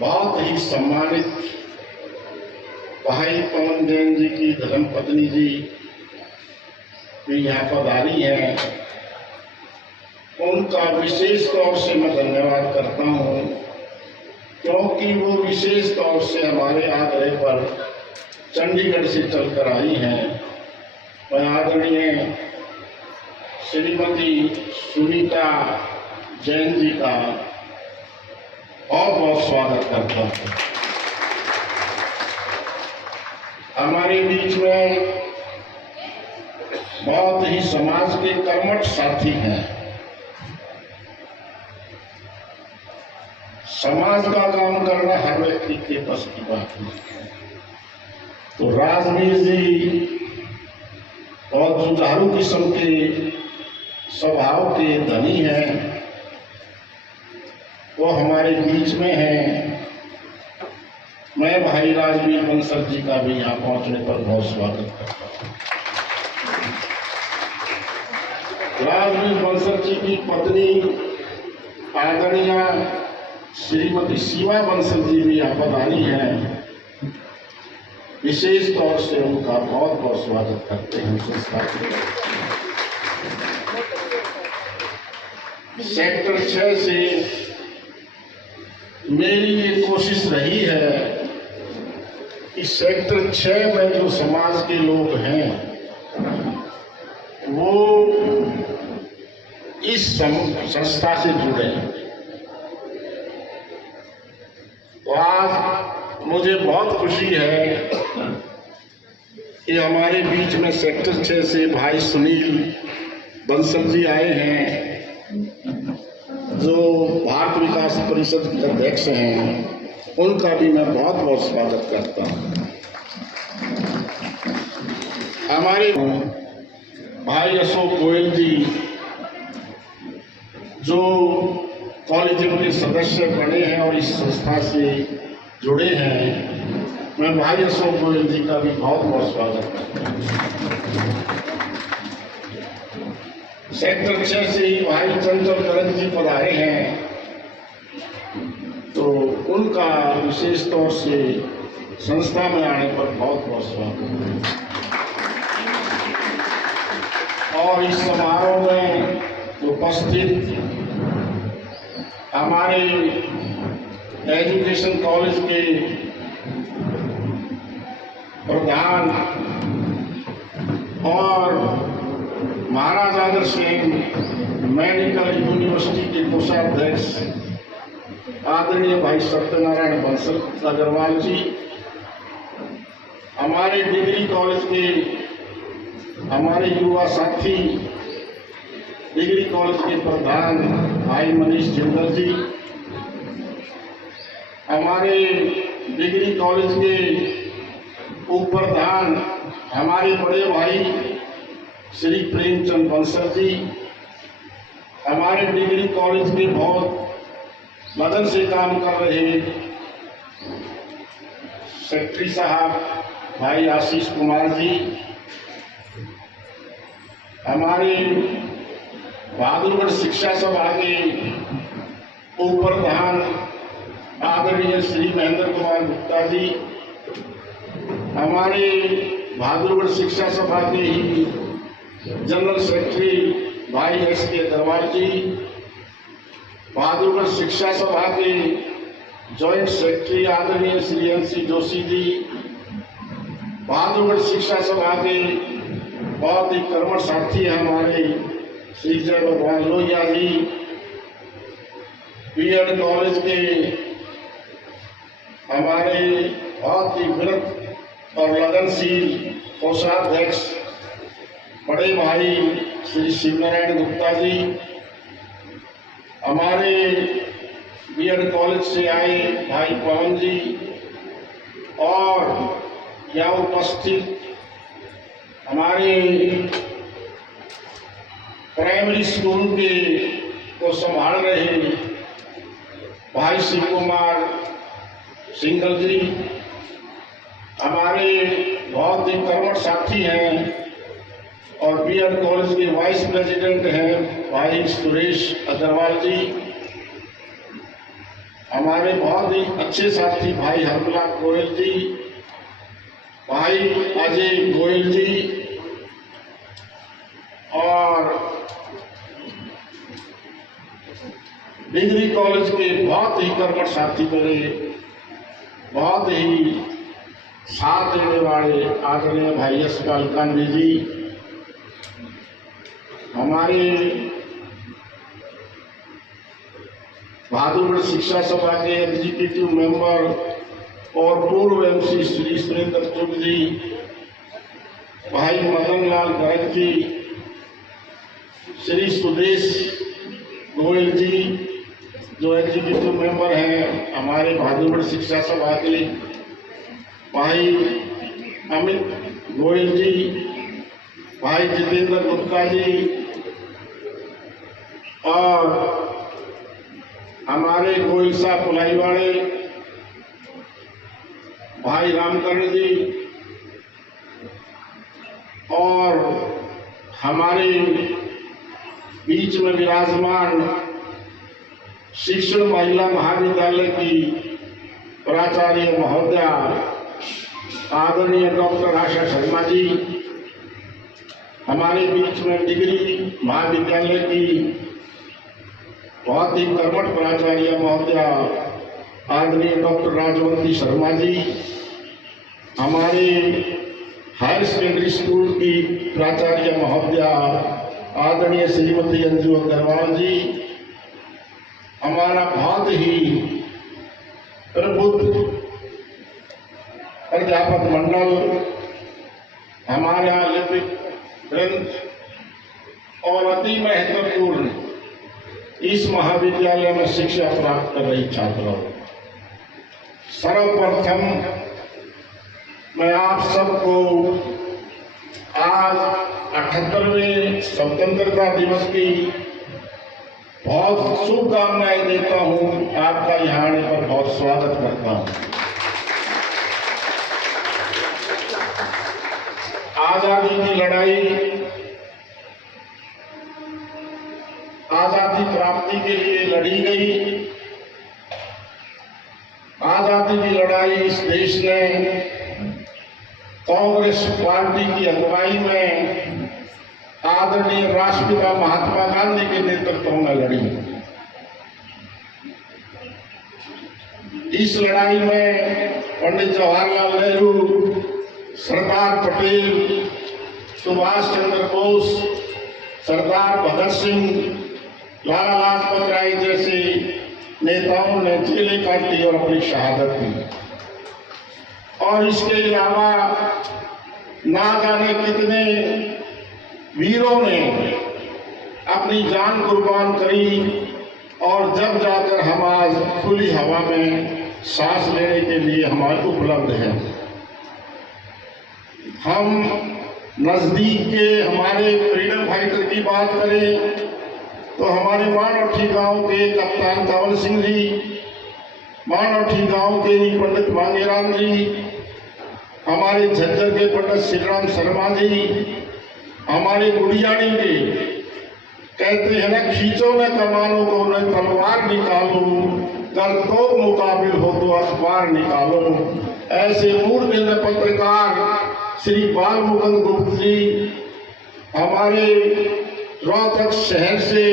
बहुत ही सम्मानित भाई पवन जैन जी की धर्मपत्नी जी भी यहाँ पधारी हैं, उनका विशेष तौर से मैं धन्यवाद करता हूँ, क्योंकि वो विशेष तौर से हमारे आग्रह पर चंडीगढ़ से चलकर आई हैं। मैं आदरणीय श्रीमती सुनीता जैन जी का बहुत बहुत स्वागत करता हूँ। हमारे बीच में बहुत ही समाज के कर्मठ साथी हैं। समाज का काम करना हर व्यक्ति के बस की बात नहीं है। तो राजवीर जी बहुत जुझारू किस्म के स्वभाव के धनी हैं, वो हमारे बीच में हैं। मैं भाई राजवीर बंसल जी का भी यहाँ पहुंचने पर बहुत स्वागत करता हूँ। राजवीर बंसल जी की पत्नी आदरणीय श्रीमती शिवा बंसल जी भी यहाँ पर आई हैं। विशेष तौर से उनका बहुत बहुत स्वागत करते हैं। सेक्टर 6 से मेरी ये कोशिश रही है कि सेक्टर 6 में जो समाज के लोग हैं वो इस संस्था से जुड़े। तो आज मुझे बहुत खुशी है कि हमारे बीच में सेक्टर 6 से भाई सुनील बंसल जी आए हैं, जो भारत विकास परिषद के अध्यक्ष हैं। उनका भी मैं बहुत बहुत स्वागत करता हूँ। हमारे भाई अशोक गोयल जी जो कॉलेजियम के सदस्य बने हैं और इस संस्था से जुड़े हैं, मैं भाई अशोक गोयल जी का भी बहुत बहुत स्वागत करता हूँ। सेक्टर 6 से ही भाई चंचल करक जी पधारे हैं, तो उनका विशेष तौर से संस्था में आने पर बहुत बहुत स्वागत है। और इस समारोह में उपस्थित हमारे एजुकेशन कॉलेज के प्रधान और महाराज आदर्श सिंह मेडिकल यूनिवर्सिटी के कोषाध्यक्ष आदरणीय भाई सत्यनारायण बंसल अग्रवाल जी, हमारे डिग्री कॉलेज के हमारे युवा साथी डिग्री कॉलेज के प्रधान भाई मनीष जिंदल जी, हमारे डिग्री कॉलेज के उप प्रधान हमारे बड़े भाई श्री प्रेमचंद बंसल जी, हमारे डिग्री कॉलेज के बहुत लगन से काम कर रहे सेक्रेटरी साहब भाई आशीष कुमार जी, हमारे बहादुरगढ़ शिक्षा सभा के उप प्रधान आदरणीय श्री महेंद्र कुमार गुप्ता जी, हमारे बहादुरगढ़ शिक्षा सभा के ही जनरल सेक्रेटरी भाई S.K. अग्रवाल जी, बहादुरगढ़ शिक्षा सभा के जॉइंट सेक्रेटरी आदरणीय श्री N.C. जोशी जी, बहादुरगढ़ शिक्षा सभा के बहुत ही कर्मठ साथी हैं हमारे श्री जय भगवान लोहिया जी, B.Ed कॉलेज के हमारे बहुत ही विरत और लगनशील कोषाध्यक्ष बड़े भाई श्री शिवनारायण गुप्ता जी, हमारे B.Ed कॉलेज से आए भाई पवन जी, और यहाँ उपस्थित हमारे प्राइमरी स्कूल के को संभाल रहे भाई शिव कुमार सिंगल जी, हमारे बहुत ही कर्मठ साथी हैं और B.Ed कॉलेज के वाइस प्रेसिडेंट हैं भाई सुरेश अग्रवाल जी, हमारे बहुत ही अच्छे साथी भाई हरमलाल गोयल जी, भाई अजय गोयल जी और डिग्री कॉलेज के बहुत ही कर्मठ साथी मेरे, बहुत ही साथ देने वाले आदरणीय भाई यशपाल गांधी जी, हमारे बहादुरगढ़ शिक्षा सभा के एग्जीक्यूटिव मेंबर और पूर्व एमसी श्री सुरेंद्र चुग जी, भाई मदन लाल गर्ग जी, श्री सुदेश गोयल जी जो एग्जीक्यूटिव मेंबर हैं हमारे बहादुरगढ़ शिक्षा सभा के, भाई अमित गोयल जी, भाई जितेंद्र गुप्ता जी और हमारे गोयल साहब पुलाईवाड़े, भाई रामकरण जी और हमारे बीच में विराजमान शिक्षण महिला महाविद्यालय की प्राचार्य महोदया आदरणीय डॉक्टर आशा शर्मा जी, हमारे बीच में डिग्री महाविद्यालय की बहुत ही कर्मठ प्राचार्य महोदया आदरणीय डॉक्टर राजवंती शर्मा जी, हमारे हायर सेकेंडरी स्कूल की प्राचार्य महोदया आदरणीय श्रीमती अंजू अग्रवाल जी, हमारा बहुत ही प्रबुद्ध अध्यापक मंडल, हमारा लिपिक ग्रंथ और अति महत्वपूर्ण इस महाविद्यालय में शिक्षा प्राप्त कर रही छात्रों, सर्वप्रथम मैं आप सबको आज 78वें स्वतंत्रता दिवस की बहुत शुभकामनाएं देता हूं। आपका यहाँ आने पर बहुत स्वागत करता हूं। आजादी की लड़ाई, आजादी प्राप्ति के लिए लड़ी गई। आजादी की लड़ाई इस देश ने कांग्रेस पार्टी की अगुवाई में आदरणीय राष्ट्रपिता महात्मा गांधी के नेतृत्व में लड़ी। इस लड़ाई में पंडित जवाहरलाल नेहरू, सरदार पटेल, सुभाष चंद्र बोस, सरदार भगत सिंह, लाला लाजपत राय जैसे नेताओं ने जेलें काटी और अपनी शहादत दी। और इसके अलावा ना जाने कितने वीरों ने अपनी जान कुर्बान करी और जब जाकर हम आज खुली हवा में सांस लेने के लिए हमारे उपलब्ध हैं। हम नजदीक के हमारे फ्रीडम फाइटर की बात करें तो हमारे मानौठी गांव के कप्तान कंवल सिंह जी, मानौठी गांव के पंडित मांगेराम जी, हमारे झज्जर के पंडित श्रीराम शर्मा जी, हमारे गुड़ियाणी के कहते हैं ना, खींचो न कमानों को न तलवार निकालो, अगर तो मुकाबिल हो तो अखबार निकालो। ऐसे मूर्तिमान पत्रकार श्री बाल मुकुंद गुप्त जी, हमारे रोहतक शहर से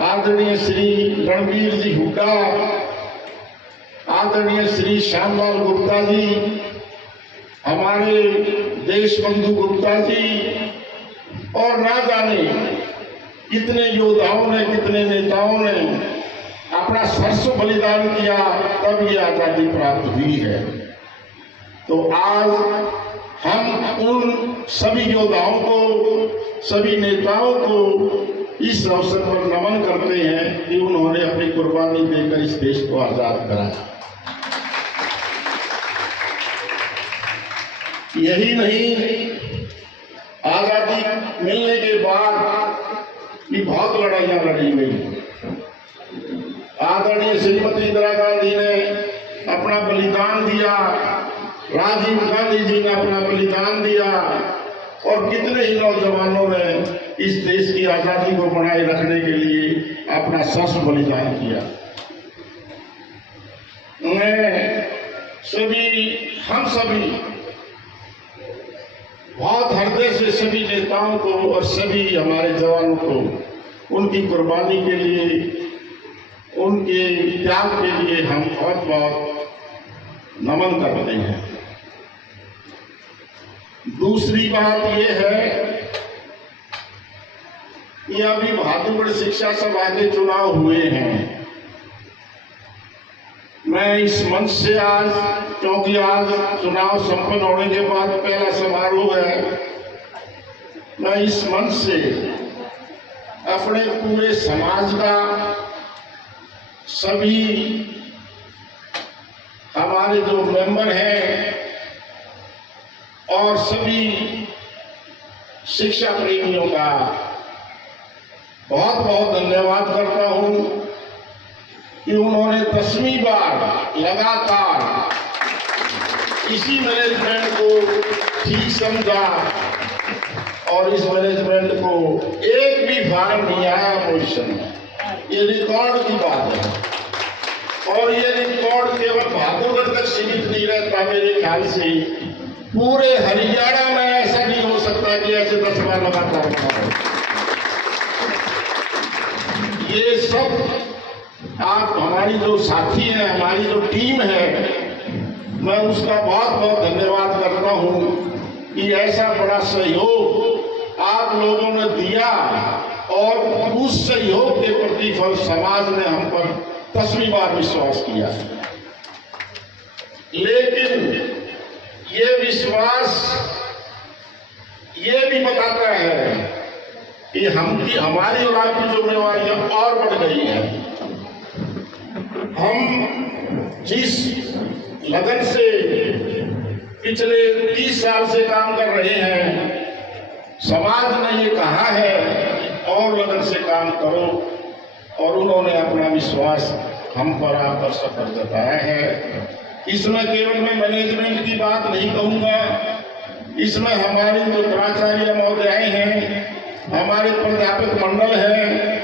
आदरणीय श्री रणवीर जी हुड्डा, आदरणीय श्री श्यामलाल गुप्ता जी, हमारे देश बंधु गुप्ता जी और ना जाने कितने योद्धाओं ने, कितने नेताओं ने अपना सर्वस्व बलिदान किया, तब ये आजादी प्राप्त हुई है। तो आज हम उन सभी योद्धाओं को, सभी नेताओं को इस अवसर पर नमन करते हैं कि उन्होंने अपनी कुर्बानी देकर इस देश को आजाद कराया। यही नहीं, आजादी मिलने के बाद भी बहुत लड़ाइयां लड़ी गई। आदरणीय श्रीमती इंदिरा गांधी ने अपना बलिदान दिया, राजीव गांधी जी ने अपना बलिदान दिया और कितने ही नौजवानों ने इस देश की आजादी को बनाए रखने के लिए अपना सर्वस्व बलिदान किया। मैं हम सभी बहुत हृदय से सभी नेताओं को और सभी हमारे जवानों को उनकी कुर्बानी के लिए, उनके त्याग के लिए हम बहुत बहुत नमन करते हैं। दूसरी बात यह है कि अभी भादुगढ़ शिक्षा सभा के चुनाव हुए हैं। मैं इस मंच से आज, क्योंकि आज चुनाव संपन्न होने के बाद पहला समारोह है, मैं इस मंच से अपने पूरे समाज का, सभी हमारे जो मेंबर हैं और सभी शिक्षा प्रेमियों का बहुत बहुत धन्यवाद करता हूं कि उन्होंने 10वीं बार लगातार इसी मैनेजमेंट को ठीक समझा और इस मैनेजमेंट को एक भी फार्म नहीं आया अपोजिशन में। ये रिकॉर्ड की बात है और ये रिकॉर्ड केवल भादुगढ़ तक सीमित नहीं रहता। मेरे ख्याल से पूरे हरियाणा में ऐसा नहीं हो सकता कि ऐसे 10 बार लगातार हो। ये सब आप हमारी जो साथी हैं, हमारी जो टीम है, मैं उसका बहुत बहुत धन्यवाद करता हूं कि ऐसा बड़ा सहयोग आप लोगों ने दिया और उस सहयोग के प्रतिफल समाज ने हम पर 10वीं बार विश्वास किया। लेकिन ये विश्वास ये भी बताता है कि हमारी और आपकी जिम्मेवारियां और बढ़ गई हैं। हम जिस लगन से पिछले 30 साल से काम कर रहे हैं, समाज ने ये कहा है और लगन से काम करो, और उन्होंने अपना विश्वास हम पर आप पर सफल जताया है। इसमें केवल मैं मैनेजमेंट की बात नहीं कहूँगा, इसमें हमारे जो प्राचार्य महोदय हैं, हमारे प्राध्यापक मंडल है,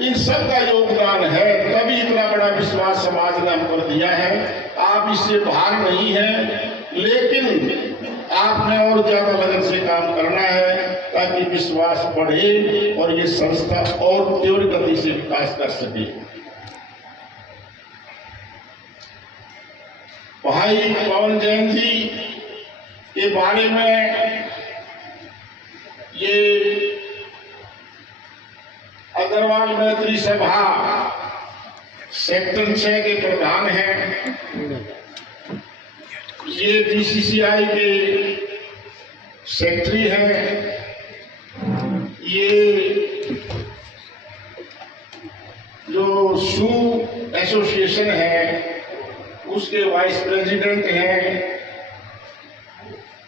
इन सब का योगदान है, तभी इतना बड़ा विश्वास समाज ने हम पर दिया है। आप इससे बाहर नहीं हैं, लेकिन आपने और ज्यादा लगन से काम करना है ताकि विश्वास बढ़े और ये संस्था और तीव्र गति से विकास कर सके। भाई पवन जैन जी के बारे में, ये अग्रवाल मैत्री सभा सेक्टर 6 के प्रधान हैं, ये बीसीसीआई के सेक्रेटरी हैं, ये जो शू एसोसिएशन है उसके वाइस प्रेसिडेंट हैं,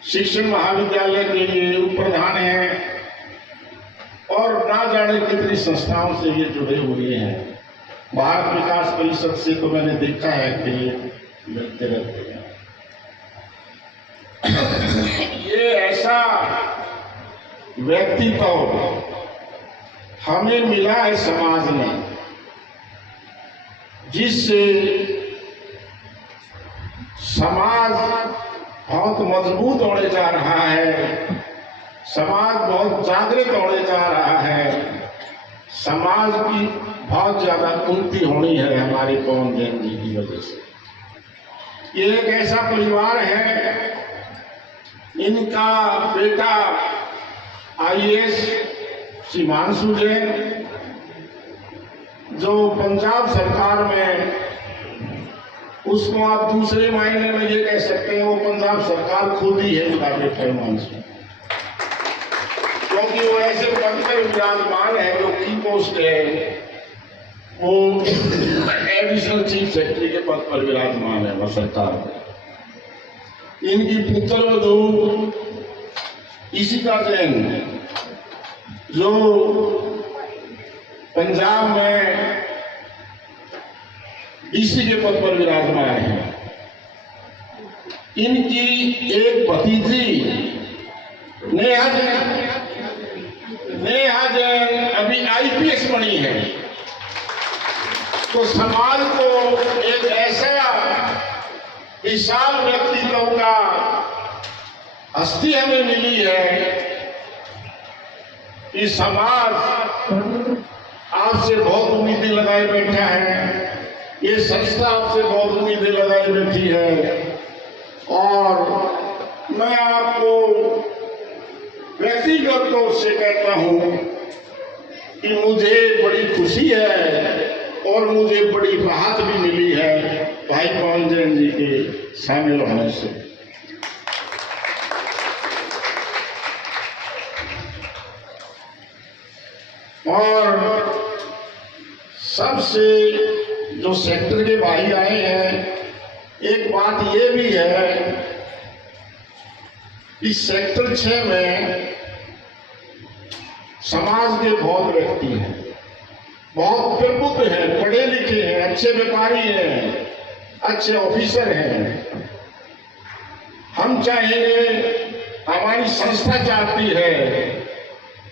शिक्षण महाविद्यालय के लिए उप प्रधान हैं, और ना जाने कितनी संस्थाओं से ये जुड़े हुए हैं। भारत विकास परिषद से तो मैंने देखा है कि ये मिलते रहते हैं। ये ऐसा व्यक्तित्व हमें मिला है समाज में, जिससे समाज बहुत मजबूत होने जा रहा है, समाज बहुत जागृत होने जा रहा है, समाज की बहुत ज्यादा उन्नति होनी है हमारे पवन जैन जी की वजह से। ये एक ऐसा परिवार है, इनका बेटा IAS हिमांशु जैन, जो पंजाब सरकार में, उसको आप दूसरे मायने में ये कह सकते हैं वो पंजाब सरकार खुद ही है उनका बेटा हिमांशु, क्योंकि वो ऐसे पद पर विराजमान है जो की पोस्ट है, वो एडिशनल चीफ सेक्रेटरी के पद पर विराजमान है वह सरकार में। इनकी पुत्रवधू इशिका जैन, जो पंजाब में डीसी के पद पर विराजमान है। इनकी एक भतीजी नेहा जैन अभी IPS बनी है। तो समाज को एक ऐसा विशाल व्यक्तित्व का हस्ती हमें मिली है कि समाज आपसे बहुत उम्मीदें लगाए बैठा है, ये संस्था आपसे बहुत उम्मीदें लगाई बैठी है। और मैं आपको व्यक्तिगत तौर से कहता हूं कि मुझे बड़ी खुशी है और मुझे बड़ी राहत भी मिली है भाई पवन जैन जी के शामिल होने से। और सबसे जो सेक्टर के भाई आए हैं, एक बात ये भी है इस सेक्टर 6 में समाज के बहुत व्यक्ति हैं, बहुत प्रबुद्ध हैं, पढ़े लिखे हैं, अच्छे व्यापारी हैं, अच्छे ऑफिसर हैं। हम चाहेंगे, हमारी संस्था चाहती है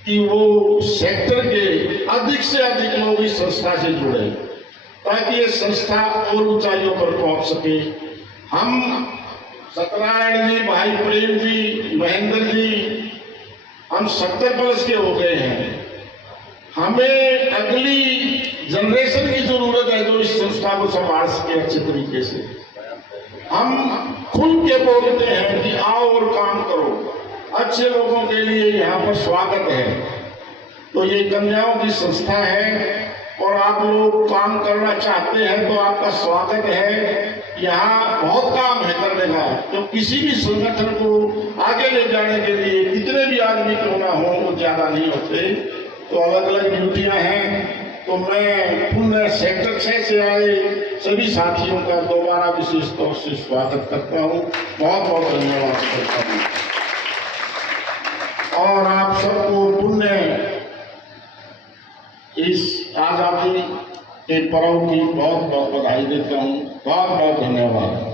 कि वो सेक्टर के अधिक से अधिक लोग इस संस्था से जुड़े ताकि ये संस्था और ऊंचाइयों पर पहुंच सके। हम सत्यनारायण जी, भाई प्रेम जी, महेंद्र जी, हम 70 वर्ष के हो गए हैं। हमें अगली जनरेशन की जरूरत है जो इस संस्था को संभाल सके अच्छे तरीके से। हम खुल के बोलते हैं कि आओ और काम करो, अच्छे लोगों के लिए यहाँ पर स्वागत है। तो ये कन्याओं की संस्था है और आप लोग काम करना चाहते हैं तो आपका स्वागत है। यहाँ बहुत काम है करने का। तो किसी भी संगठन को आगे ले जाने के लिए कितने भी आदमी क्यों ना हो, वो ज्यादा नहीं होते, तो अलग अलग ड्यूटियां हैं। तो मैं पुनः सेक्टर 6 से आए सभी साथियों का दोबारा विशेष तौर से स्वागत करता हूँ, बहुत बहुत धन्यवाद करता हूँ और आप सबको पुण्य इस आजादी के पर्व की बहुत बहुत बधाई देता हूँ। बहुत बहुत धन्यवाद।